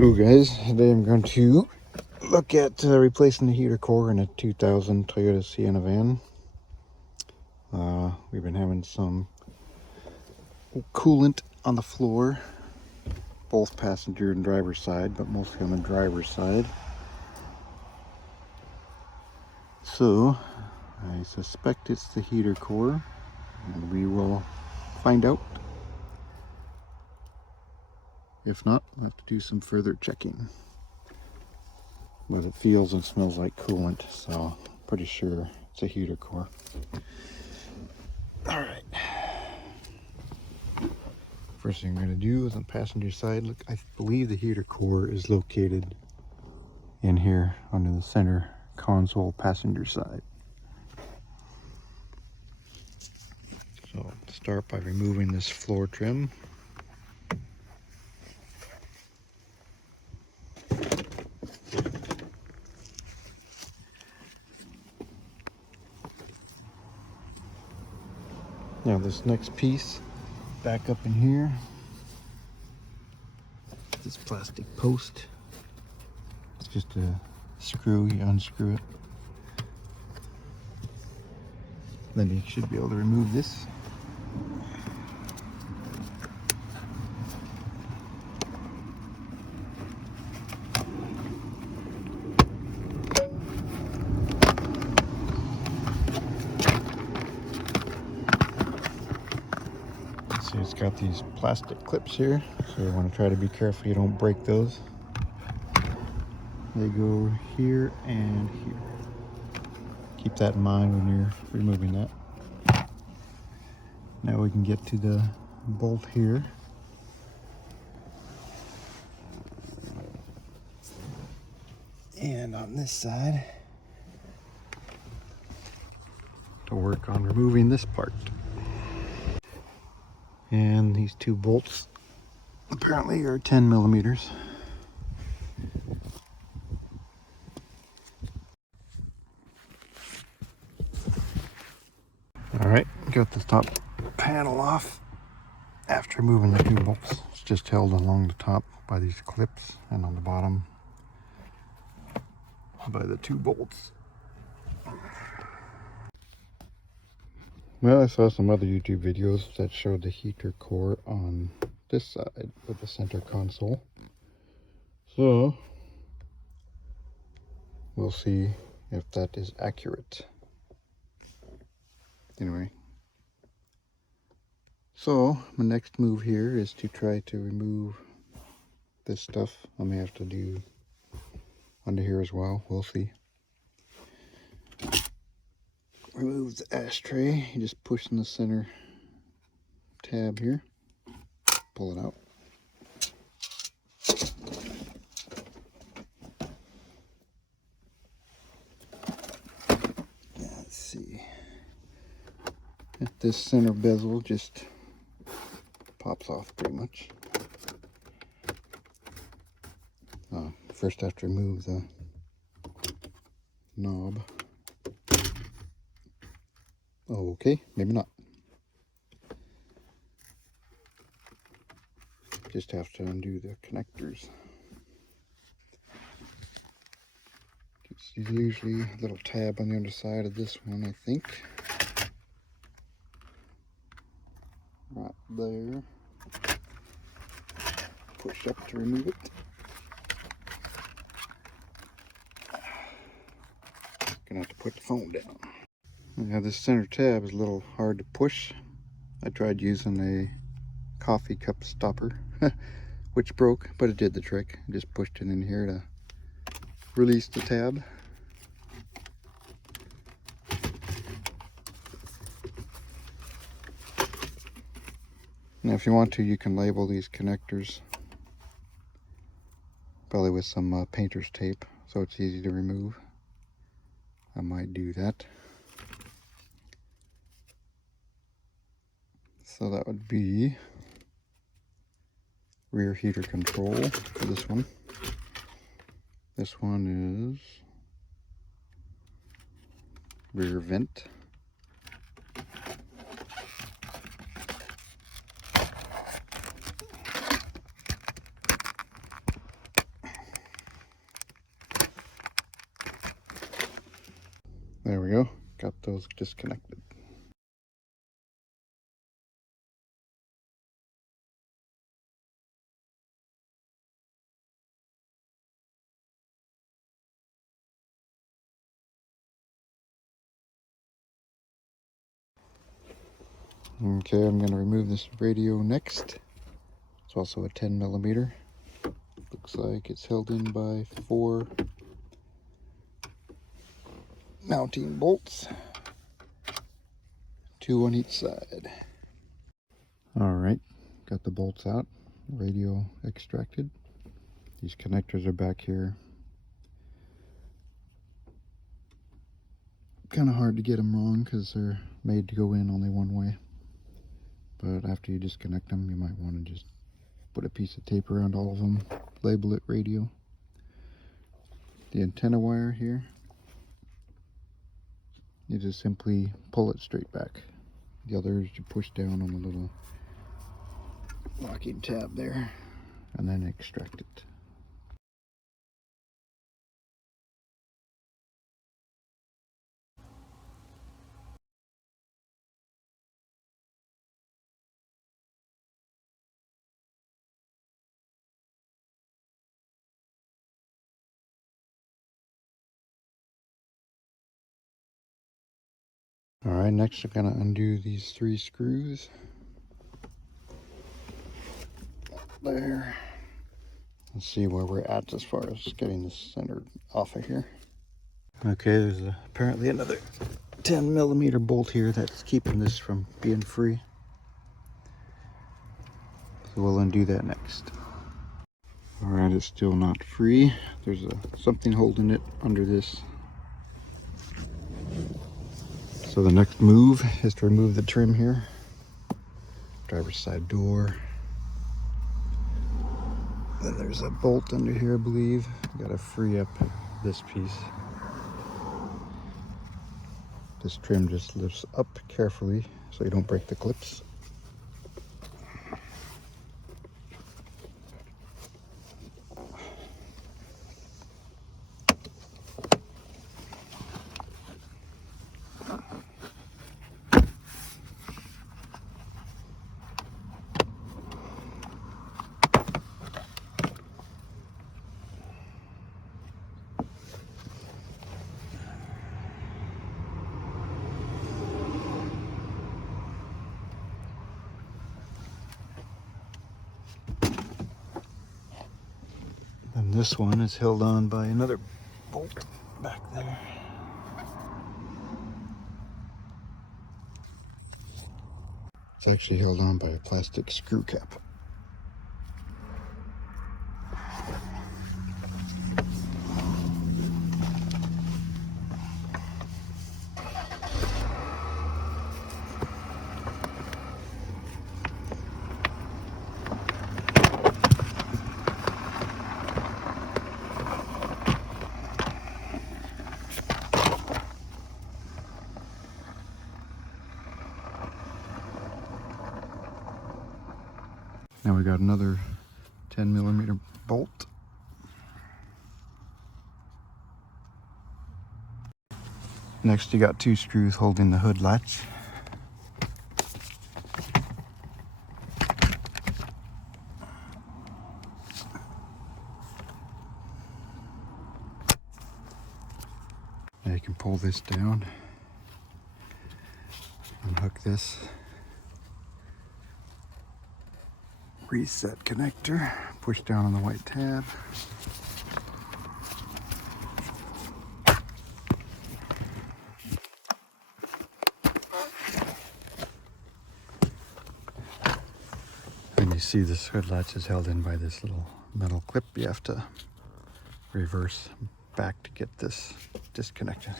Hello guys, today I'm going to look at replacing the heater core in a 2000 Toyota Sienna van. We've been having some coolant on the floor, both passenger and driver's side, but mostly on the driver's side. So I suspect it's the heater core, and we will find out. If not, I'll have to do some further checking. But it feels and smells like coolant, so pretty sure it's a heater core. All right. First thing I'm going to do is on the passenger side, look, I believe the heater core is located in here under the center console passenger side. So start by removing this floor trim. Now this next piece, back up in here, this plastic post. It's just a screw, you unscrew it. Then you should be able to remove this. See, it's got these plastic clips here, so you want to try to be careful you don't break those. They go here and here. Keep that in mind when you're removing that. Now we can get to the bolt here. And on this side, to work on removing this part. And these two bolts apparently are 10 millimeters. All right, got the top panel off after removing the two bolts. It's just held along the top by these clips and on the bottom by the two bolts. Well, I saw some other YouTube videos that showed the heater core on this side with the center console. So we'll see if that is accurate. Anyway, so my next move here is to try to remove this stuff. I may have to do under here as well. We'll see. Remove the ashtray. You just push in the center tab here. Pull it out. Let's see. This center bezel just pops off pretty much. First I have to remove the knob. Oh, okay, maybe not. Just have to undo the connectors. It's usually a little tab on the underside of this one, I think. Right there. Push up to remove it. Gonna have to put the phone down. Yeah, this center tab is a little hard to push. I tried using a coffee cup stopper, which broke, but it did the trick. I just pushed it in here to release the tab. Now if you want to, you can label these connectors, probably with some painter's tape, so it's easy to remove. I might do that. So that would be rear heater control for this one. This one is rear vent. those disconnected. Okay, I'm going to remove this radio next. It's also a 10 millimeter. Looks like it's held in by 4 mounting bolts, 2 on each side. Alright, got the bolts out, radio extracted. These connectors are back here. Kind of hard to get them wrong because they're made to go in only one way. But after you disconnect them, you might want to just put a piece of tape around all of them, label it radio. The antenna wire here, you just simply pull it straight back. The others you push down on the little locking tab there and then extract it. Alright, next I'm going to undo these 3 screws. There. Let's see where we're at as far as getting this centered off of here. Okay, there's apparently another 10 millimeter bolt here that's keeping this from being free. So we'll undo that next. Alright, it's still not free. There's something holding it under this. So the next move is to remove the trim here. Driver's side door. Then there's a bolt under here, I believe. Gotta free up this piece. This trim just lifts up carefully so you don't break the clips. And this one is held on by another bolt back there. It's actually held on by a plastic screw cap. Now we got another 10 millimeter bolt. Next you got 2 screws holding the hood latch. Now you can pull this down, unhook this, reset connector, push down on the white tab. And you see this hood latch is held in by this little metal clip. You have to reverse back to get this disconnected.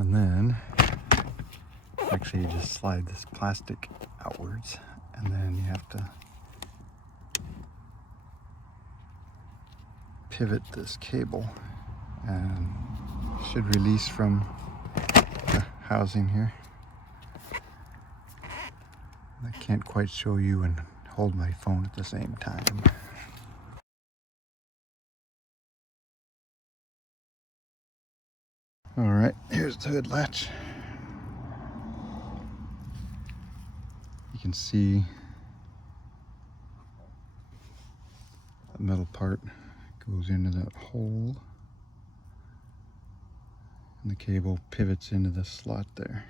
And then, actually you just slide this plastic outwards, and then you have to pivot this cable, and it should release from the housing here. I can't quite show you and hold my phone at the same time. All right, here's the hood latch. You can see the metal part goes into that hole, and the cable pivots into the slot there.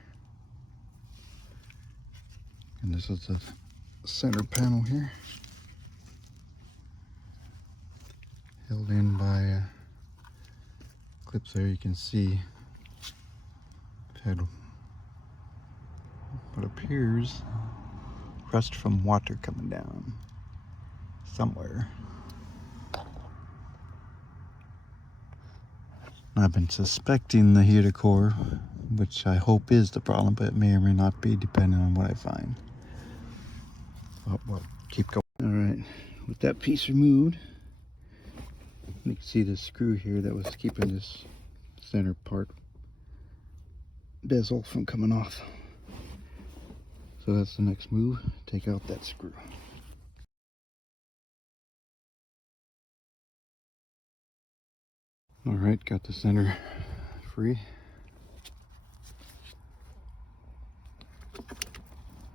And this is the center panel here, held in by clips there. You can see it had what appears rust from water coming down somewhere. I've been suspecting the heater core, which I hope is the problem, but it may or may not be depending on what I find. But we'll keep going. Alright, with that piece removed, you can see the screw here that was keeping this center part bezel from coming off. So that's the next move, take out that screw. Alright, got the center free.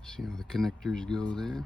See how the connectors go there.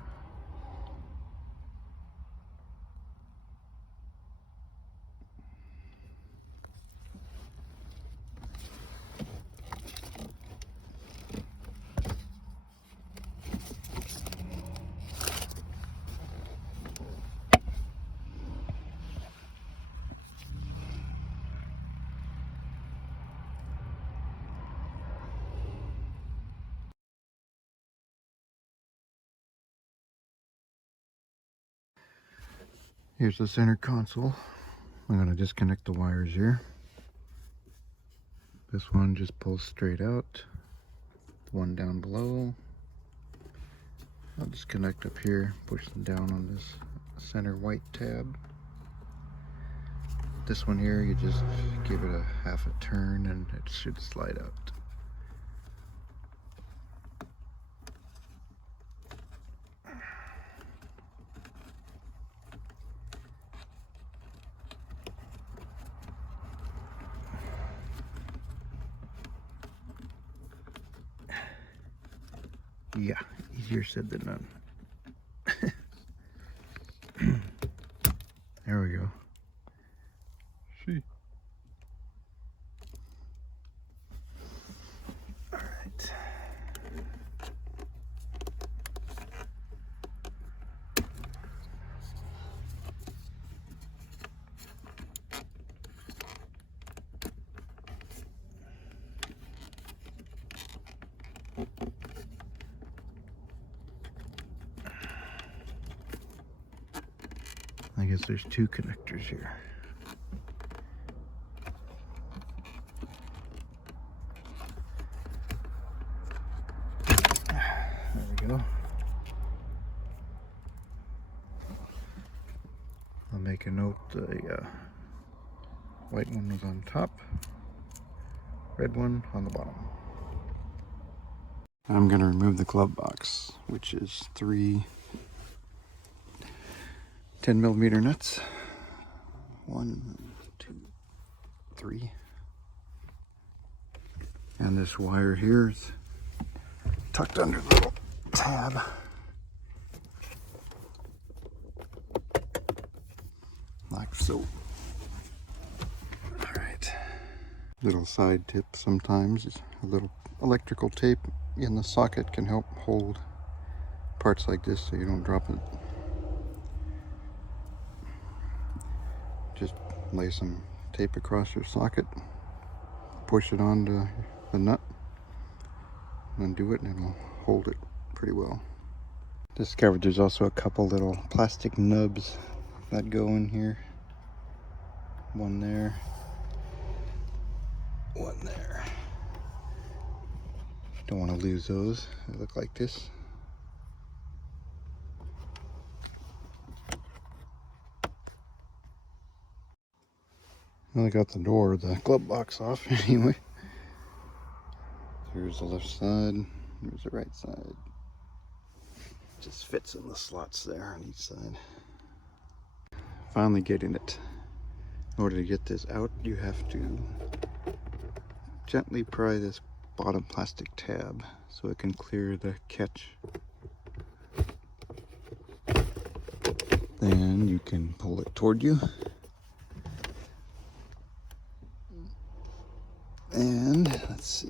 Here's the center console. I'm going to disconnect the wires here. This one just pulls straight out. The one down below, I'll disconnect up here, push them down on this center white tab. This one here, you just give it a half a turn and it should slide out. Yeah, easier said than done. There we go. See. All right. I guess there's two connectors here. There we go. I'll make a note the white one was on top, red one on the bottom. I'm going to remove the glove box, which is 3 10mm nuts. 1, 2, 3. And this wire here is tucked under the little tab. Like so. Alright. Little side tip sometimes is a little electrical tape in the socket can help hold parts like this so you don't drop it. Just lay some tape across your socket, push it onto the nut, undo it, and it'll hold it pretty well. Discovered there's also a couple little plastic nubs that go in here. One there, one there. Don't want to lose those. They look like this. Well, I got the door, the glove box off anyway. Here's the left side, here's the right side. Just fits in the slots there on each side. Finally getting it. In order to get this out, you have to gently pry this bottom plastic tab so it can clear the catch. Then you can pull it toward you. And let's see.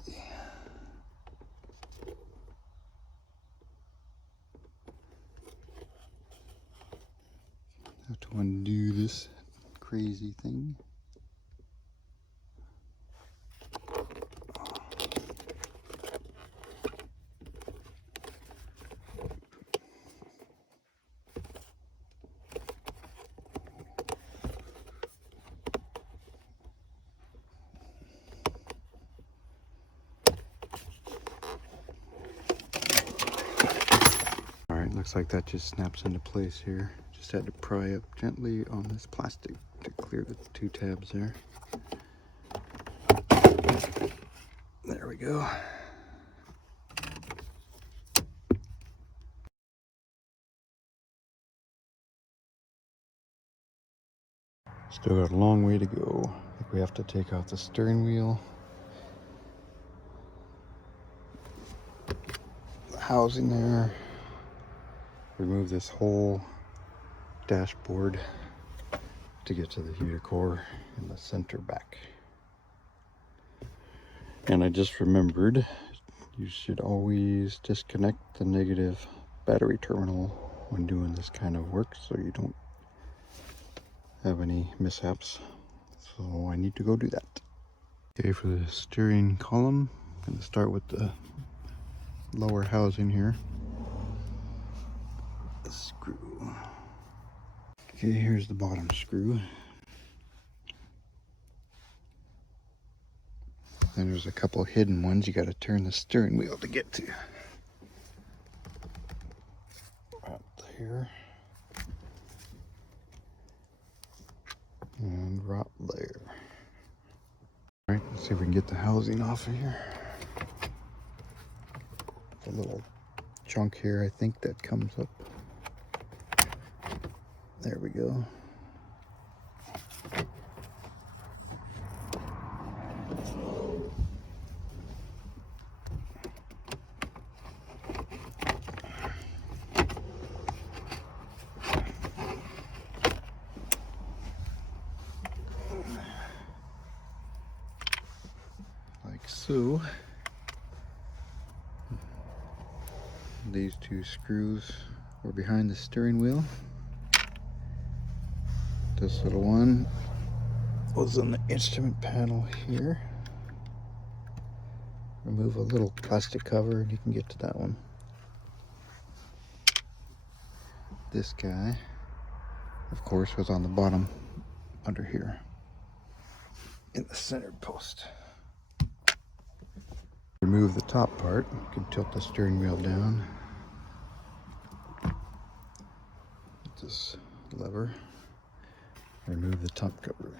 Have to undo this crazy thing. Alright, looks like that just snaps into place here. Just had to pry up gently on this plastic to clear the two tabs there. There we go. Still got a long way to go. I think we have to take out the steering wheel, the housing there, remove this whole dashboard to get to the heater core in the center back. And I just remembered, you should always disconnect the negative battery terminal when doing this kind of work so you don't have any mishaps. So I need to go do that. Okay, for the steering column, I'm going to start with the lower housing here. The screw. Okay, here's the bottom screw. Then there's a couple hidden ones you got to turn the steering wheel to get to. Right there. And right there. Alright, let's see if we can get the housing off of here. A little chunk here, I think, that comes up. There we go. Like so. These two screws were behind the steering wheel. This little one was on the instrument panel here. Remove a little plastic cover and you can get to that one. This guy, of course, was on the bottom under here in the center post. Remove the top part. You can tilt the steering wheel down. This lever. Remove the top cover.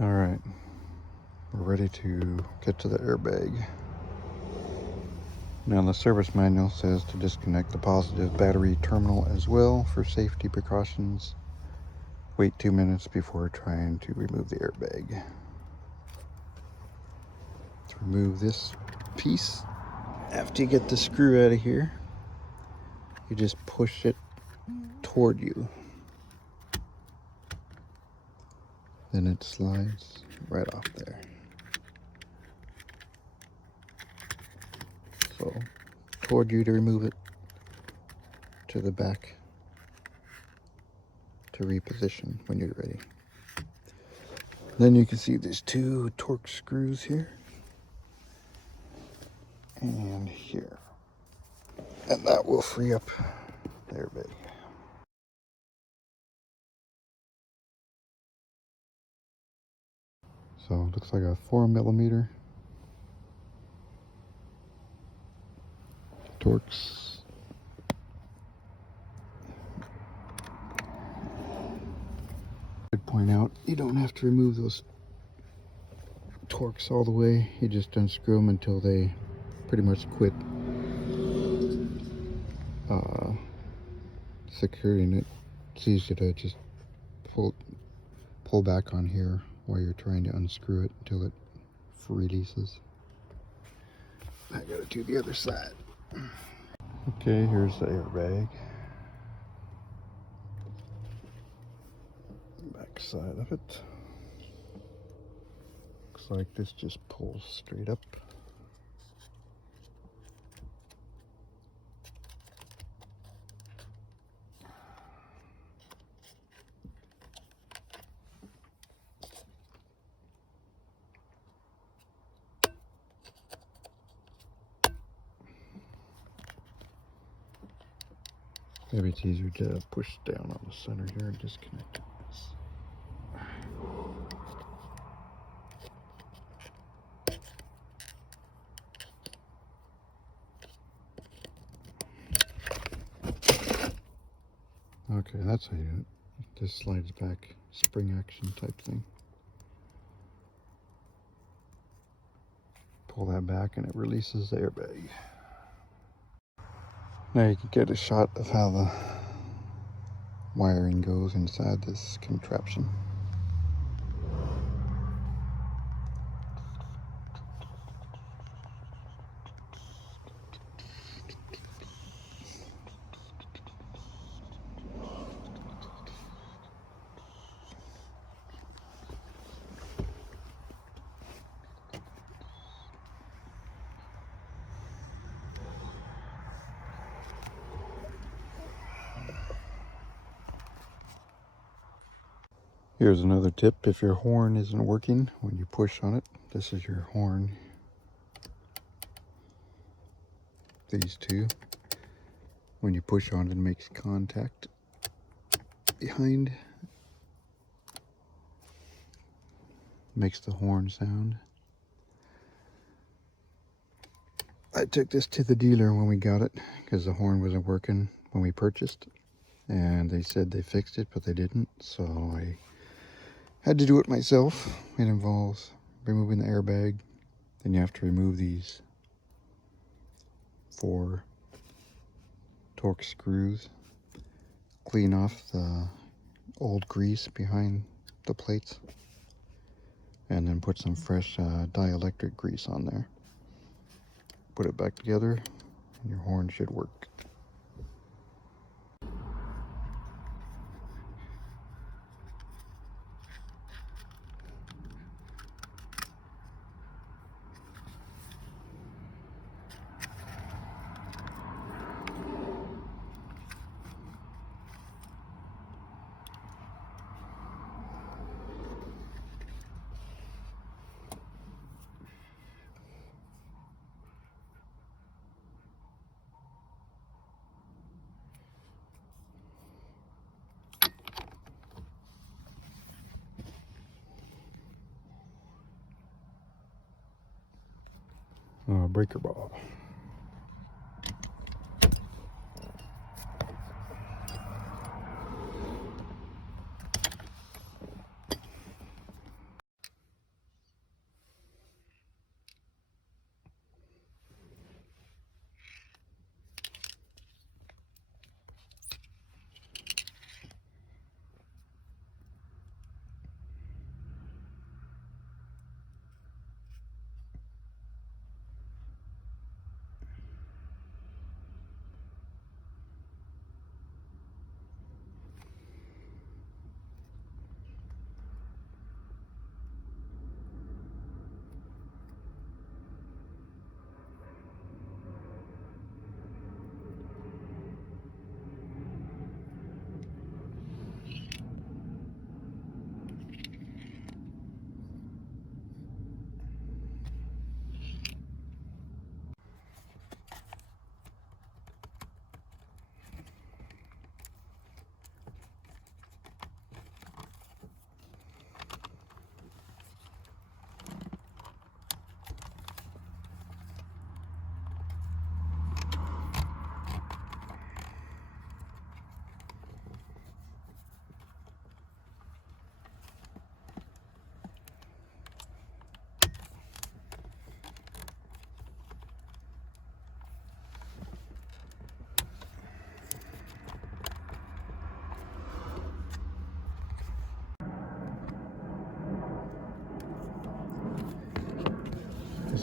All right, we're ready to get to the airbag. Now the service manual says to disconnect the positive battery terminal as well for safety precautions. Wait 2 minutes before trying to remove the airbag. To remove this piece, after you get the screw out of here, you just push it toward you. Then it slides right off there. So, toward you to remove it to the back. to reposition when you're ready. Then you can see there's 2 torque screws here and here, and that will free up the airbag. So it looks like a 4mm Torx. I'd point out you don't have to remove those Torx all the way. You just unscrew them until they pretty much quit securing it. It's easy to just pull back on here while you're trying to unscrew it until it releases. I gotta do the other side. Okay, here's the airbag. Back side of it. Looks like this just pulls straight up. Maybe it's easier to push down on the center here and disconnect it. Okay, that's how you do it. This slides back, spring action type thing. Pull that back and it releases the airbag. Now you can get a shot of how the wiring goes inside this contraption. Here's another tip: if your horn isn't working when you push on it, this is your horn. These two, when you push on it, it makes contact behind, makes the horn sound. I took this to the dealer when we got it because the horn wasn't working when we purchased, and they said they fixed it, but they didn't, so I had to do it myself. It involves removing the airbag, then you have to remove these 4 Torx screws, clean off the old grease behind the plates, and then put some fresh dielectric grease on there. Put it back together and your horn should work. Breaker ball.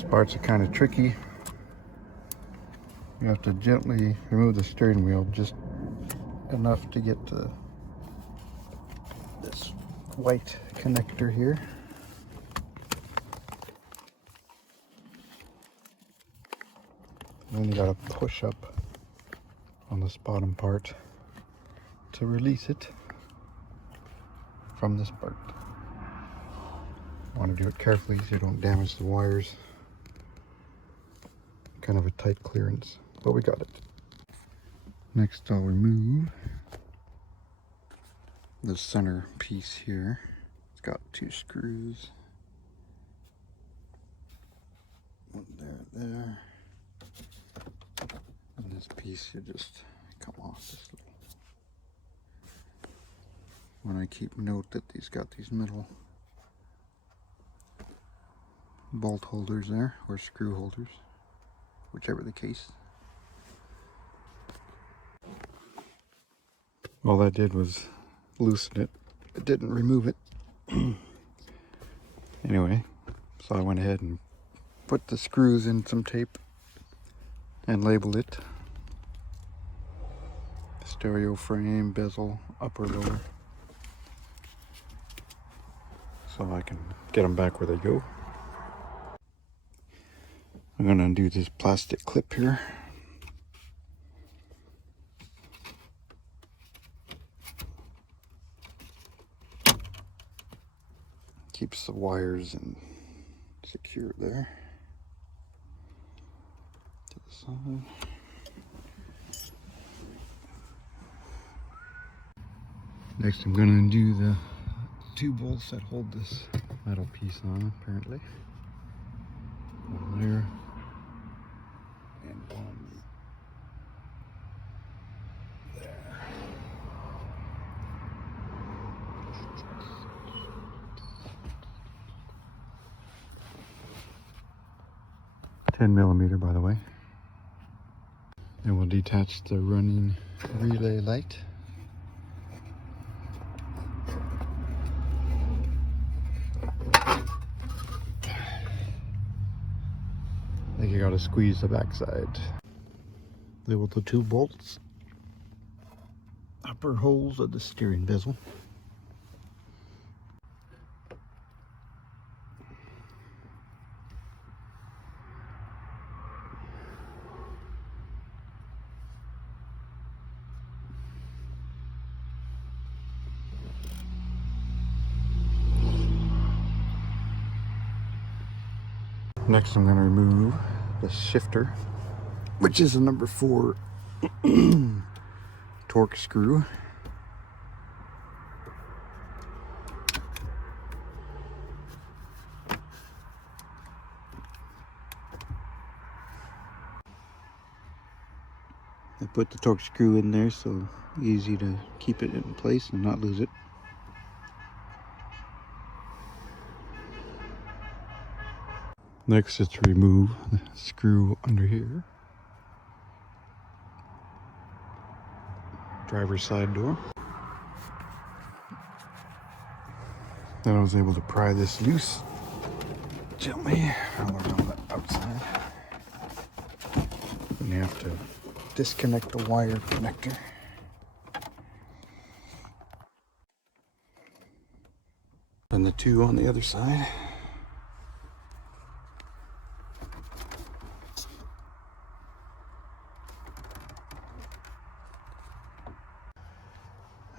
parts are kind of tricky. You have to gently remove the steering wheel just enough to get to this white connector here. And then you gotta push up on this bottom part to release it from this part. You want to do it carefully so you don't damage the wires. Kind of a tight clearance, but we got it. Next, I'll remove the center piece here. It's got 2 screws. One there. And this piece you just come off this little. When I keep note that these got these metal bolt holders there, or screw holders, whichever the case. All that did was loosen it. It didn't remove it. Anyway, so I went ahead and put the screws in some tape and labeled it. Stereo frame, bezel, upper, lower. So I can get them back where they go. I'm going to undo this plastic clip here. Keeps the wires and secure there. To the side. Next I'm going to undo the 2 bolts that hold this metal piece on, apparently. One there. And one there. $10mm, by the way. And we'll detach the running relay light. I think you gotta squeeze the backside. Label the 2 bolts. Upper holes of the steering bezel. Next I'm going to remove the shifter, which is a number 4 torque screw. I put the torque screw in there so easy to keep it in place and not lose it. Next is to remove the screw under here. Driver's side door. Then I was able to pry this loose gently all around the outside. And you have to disconnect the wire connector. And the 2 on the other side.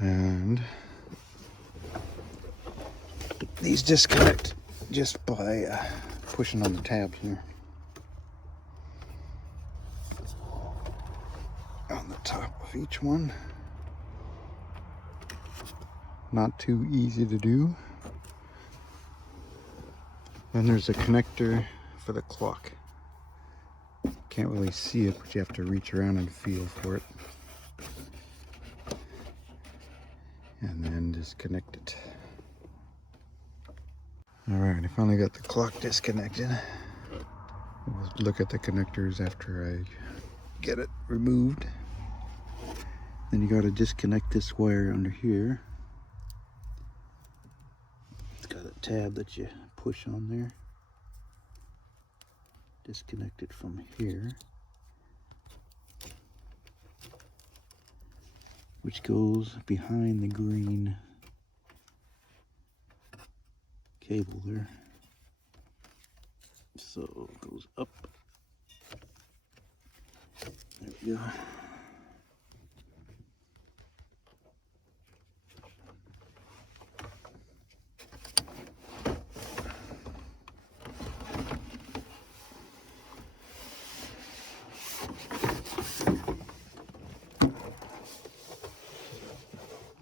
And these disconnect just by pushing on the tabs here on the top of each one. Not too easy to do. And there's a connector for the clock. Can't really see it, but you have to reach around and feel for it. And then disconnect it. Alright, I finally got the clock disconnected. We'll look at the connectors after I get it removed. Then you got to disconnect this wire under here. It's got a tab that you push on there. disconnect it from here, which goes behind the green cable there. So it goes up. There we go.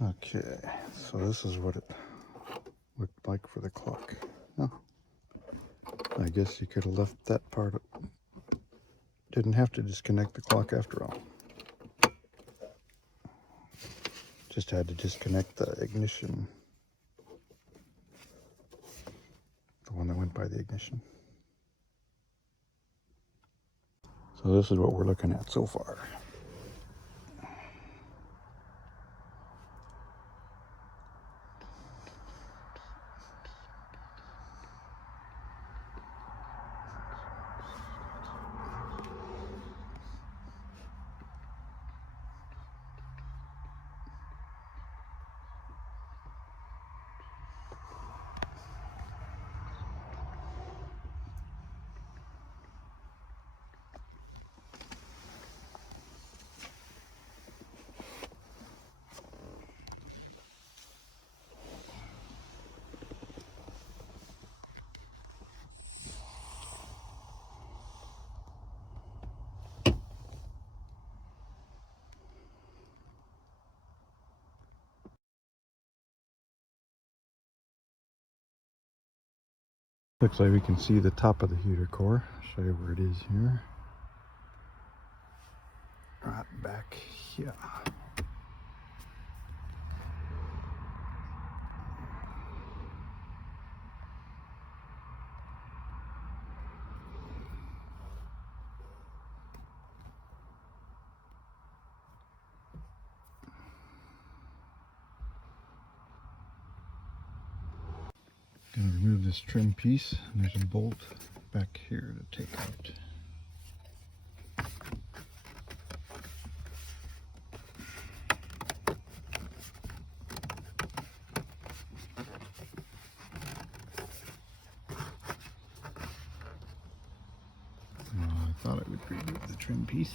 Okay, so this is what it looked like for the clock. Oh, I guess you could have left that part up. Didn't have to disconnect the clock after all. Just had to disconnect the ignition. The one that went by the ignition. So this is what we're looking at so far. Looks like we can see the top of the heater core. I'll show you where it is here. Right back here. Gonna remove this trim piece, and there's a bolt back here to take out. I thought I would remove the trim piece.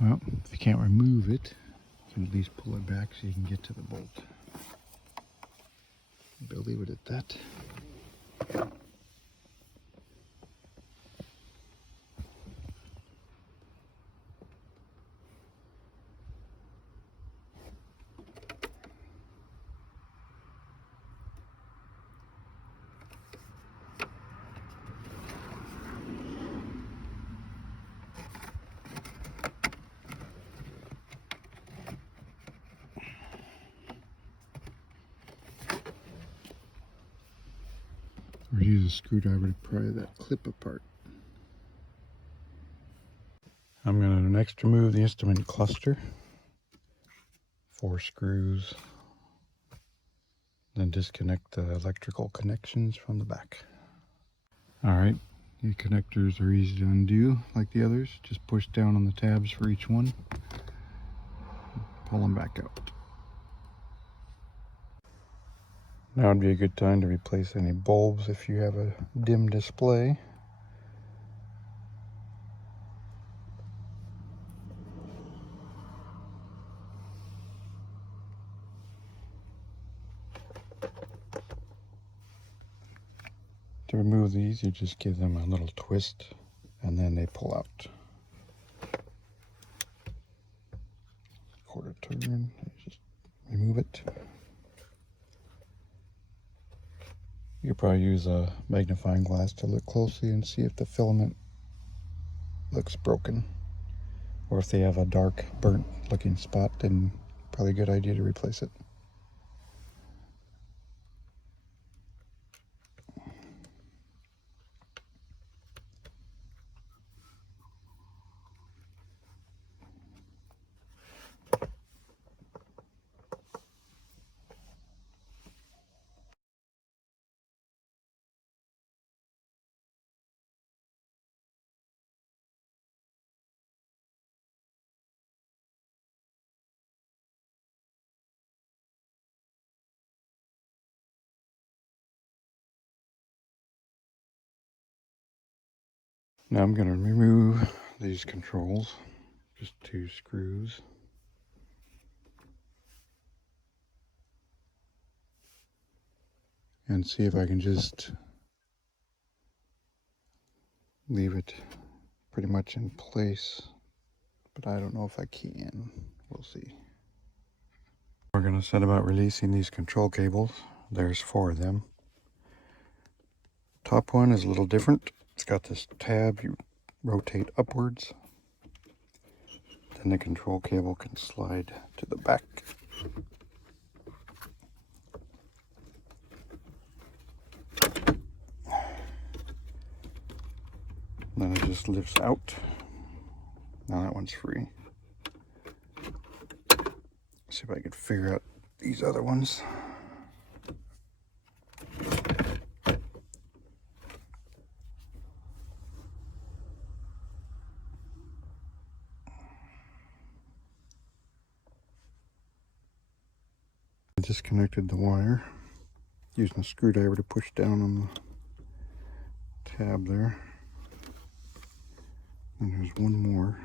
Well, if you can't remove it, you can at least pull it back so you can get to the bolt. We'll leave it at that. Or use a screwdriver to pry that clip apart. I'm going to next remove the instrument cluster. 4 screws. Then disconnect the electrical connections from the back. Alright, the connectors are easy to undo like the others. Just push down on the tabs for each one. Pull them back out. Now would be a good time to replace any bulbs if you have a dim display. To remove these, you just give them a little twist and then they pull out. turn, just remove it. You could probably use a magnifying glass to look closely and see if the filament looks broken, or if they have a dark burnt looking spot, then probably a good idea to replace it. Now I'm going to remove these controls, just 2 screws. And see if I can just leave it pretty much in place, but I don't know if I can. We'll see. We're going to set about releasing these control cables. There's 4 of them. Top one is a little different. It's got this tab you rotate upwards. Then the control cable can slide to the back. Then it just lifts out. Now that one's free. See if I can figure out these other ones. I disconnected the wire using a screwdriver to push down on the tab there. And there's one more.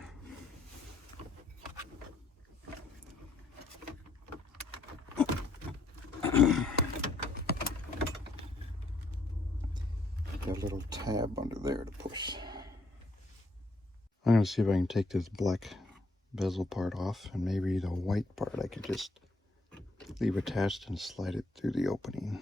Got a little tab under there to push. I'm going to see if I can take this black bezel part off, and maybe the white part I could just leave attached and slide it through the opening.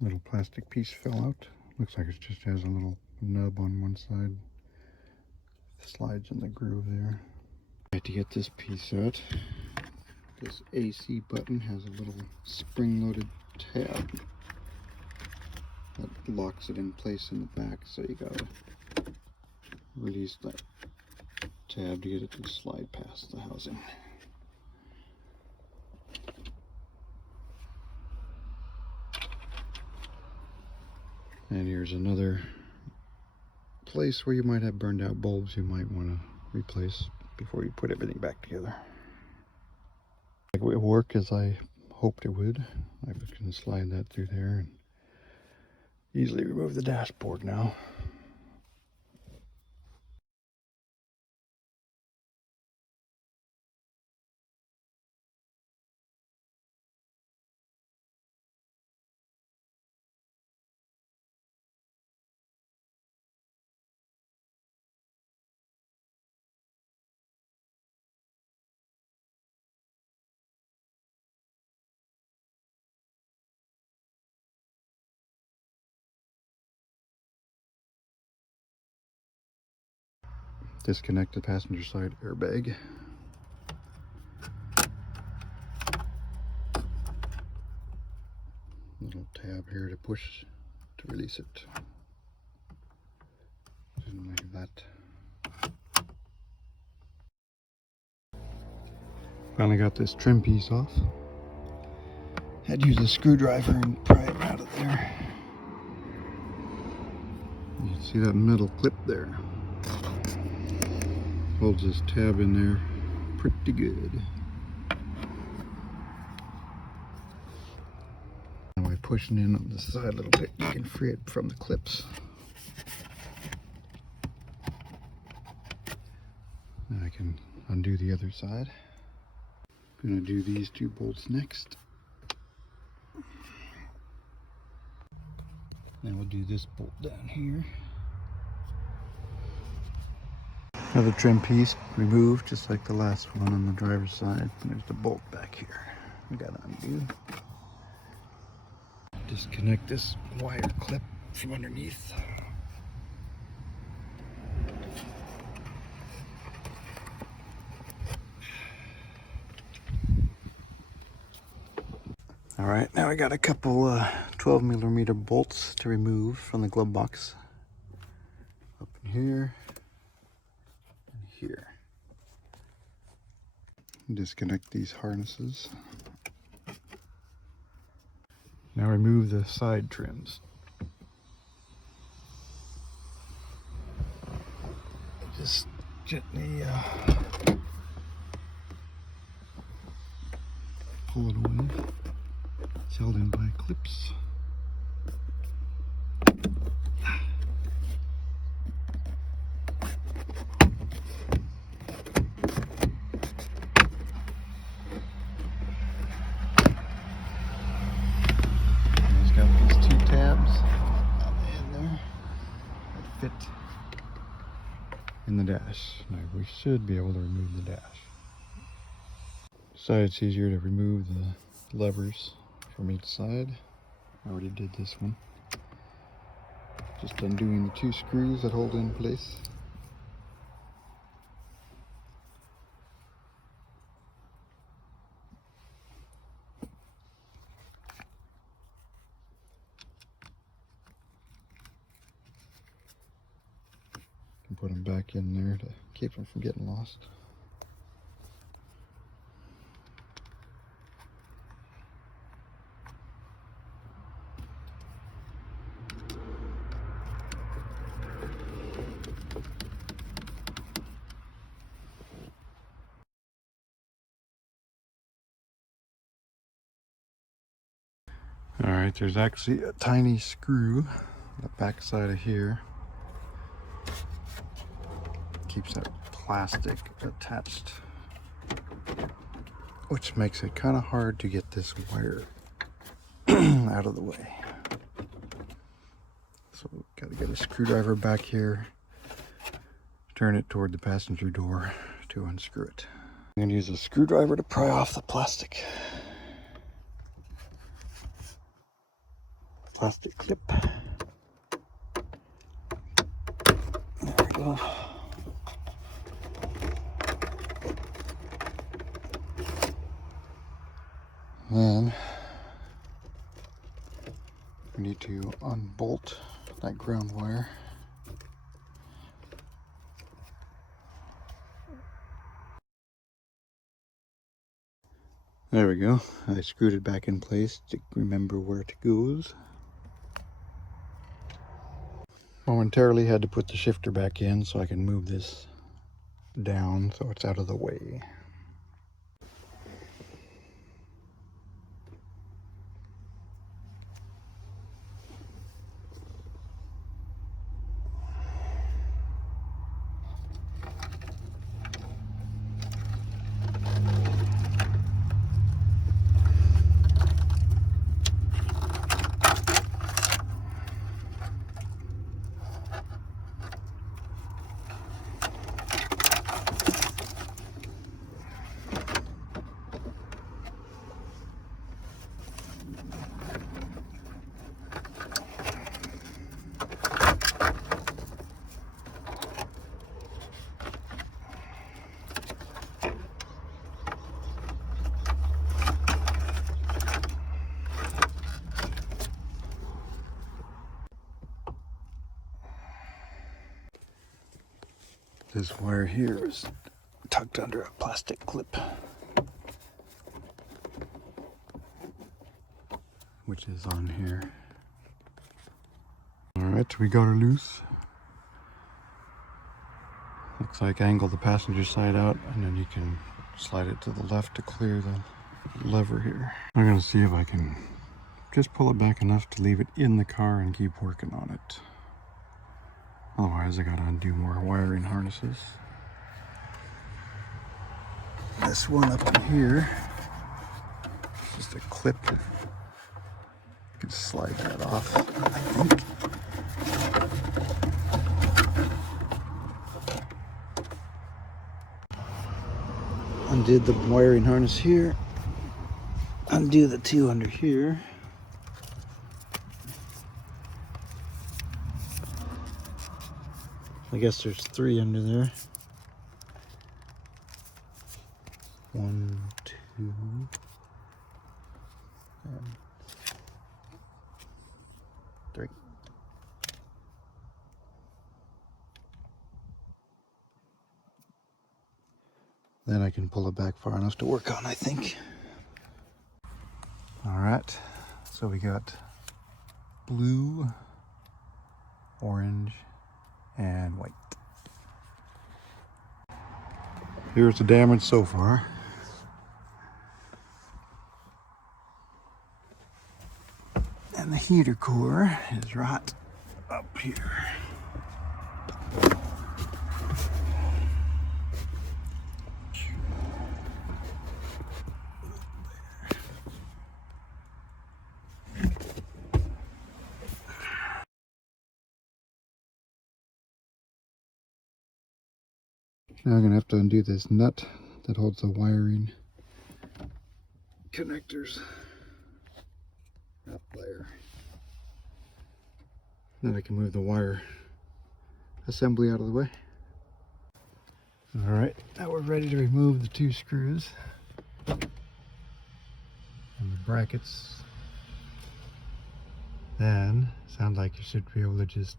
Little plastic piece fell out. Looks like it just has a little nub on one side. Slides in the groove there. I had to get this piece out. This AC button has a little spring-loaded tab that locks it in place in the back, so you gotta release that tab to get it to slide past the housing. And here's another place where you might have burned out bulbs you might want to replace before you put everything back together. It will work as I hoped it would. I can slide that through there and easily remove the dashboard now. Disconnect the passenger side airbag. Little tab here to push to release it. And like that. Finally got this trim piece off. Had to use a screwdriver and pry it out of there. You can see that metal clip there. Holds this tab in there pretty good. Now by pushing in on the side a little bit, you can free it from the clips. Now I can undo the other side. Gonna do these two bolts next. Then we'll do this bolt down here. Another trim piece removed, just like the last one on the driver's side. There's the bolt back here. We gotta undo. Disconnect this wire clip from underneath. All right, now I got a couple 12mm bolts to remove from the glove box. Up in here and here. Disconnect these harnesses. Now remove the side trims. Just gently pull it away. It's held in by clips. It's got these two tabs in there that fit in the dash. Now we should be able to remove the dash. Decided it's easier to remove the levers from each side. I already did this one. Just undoing the two screws that hold it in place. Can put them back in there to keep them from getting lost. All right, there's actually a tiny screw on the back side of here. Keeps that plastic attached, which makes it kind of hard to get this wire out of the way. So got to get a screwdriver back here, turn it toward the passenger door to unscrew it. I'm going to use a screwdriver to pry off the plastic clip. There we go. Then we need to unbolt that ground wire. There we go. I screwed it back in place to remember where it goes. Momentarily had to put the shifter back in so I can move this down so it's out of the way. This wire here is tucked under a plastic clip, which is on here. Alright, we got her loose. Looks like angle the passenger side out, and then you can slide it to the left to clear the lever here. I'm going to see if I can just pull it back enough to leave it in the car and keep working on it. Otherwise, I gotta undo more wiring harnesses. this one up here, just a clip. You can slide that off, I think. Undid the wiring harness here. Undo the two under here. I guess there's 3 under there. 1, 2, and 3. Then I can pull it back far enough to work on, I think. All right, so we got blue, orange, and white. Here's the damage so far. And the heater core is right up here. Now I'm going to have to undo this nut that holds the wiring connectors up there. Then I can move the wire assembly out of the way. Alright, now we're ready to remove the 2 screws and the brackets. Then, sounds like you should be able to just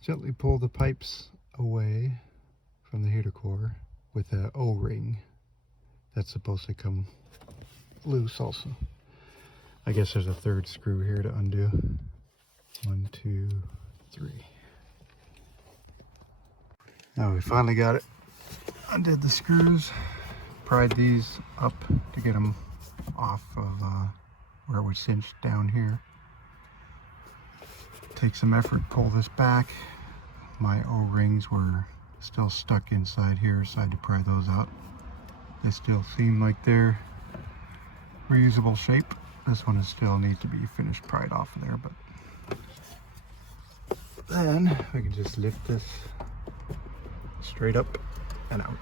gently pull the pipes away from the heater core with an O-ring that's supposed to come loose also. I guess there's a 3rd screw here to undo. 1, 2, 3. Now we finally got it. Undid the screws, pried these up to get them off of where it was cinched down here. Take some effort to pull this back. My O-rings were still stuck inside here, so I had to pry those out. They still seem like they're reusable shape. This one still needs to be finished pried off of there, but then we can just lift this straight up and out.